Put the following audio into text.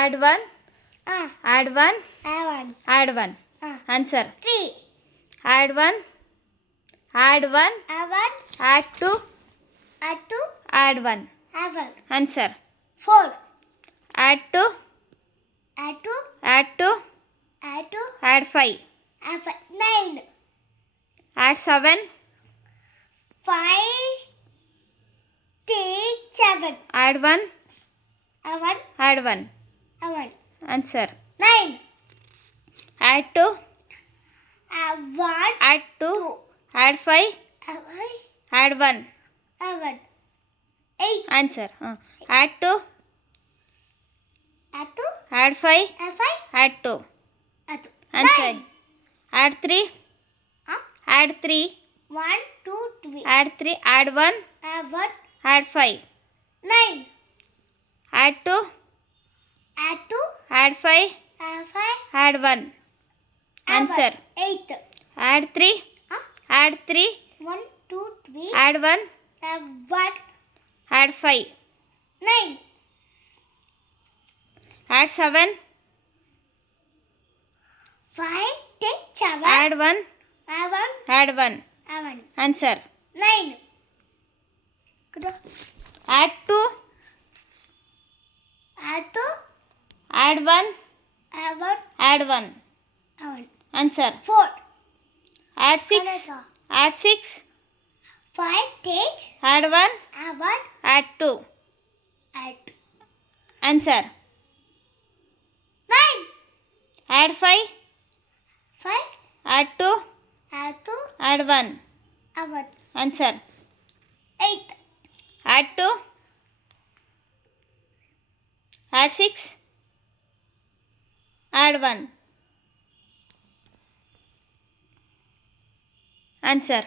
Add 1. Add 1. One. Add 1. Answer. 3. Add 1. Add 1. One. Add 2. Add 2. Add 1. One. Answer. 4. Add 2. Add 2. Add 2. Add 2. Add 5. Add 9. Add 7. 5. 3. 7. Add 1. One. Add 1. One. Answer. 9. Add 2. One. Add 2. Add 5. Add 1. 8. Answer. Add 2. Add 2. Add 5. Add 2. Answer. 9. Add 3. Add 3. 1, 2, 3. Add 3. Add 1. 1. Add 5. 9. Add 2. Add 2. Add 5. 5. Add 1. Answer. 8. Add 3. Add 3. 1, 2, 3. Add 1. 1. Add 5. 9. Add 7. 5, 10, 7. Add 1. 1. Add 1. 1. Answer. 9. Add 2. Add 2. Add 1. 1. Add 1. 1. Answer. 4. Add 6. Add 6. 5, 10. Add 1. 1. Add 2. Add Answer. 9. Add 5. 5. Add 2. Add 2. Add 1. 1. Answer. 8. Add 2. Add 6. Add 1. Answer.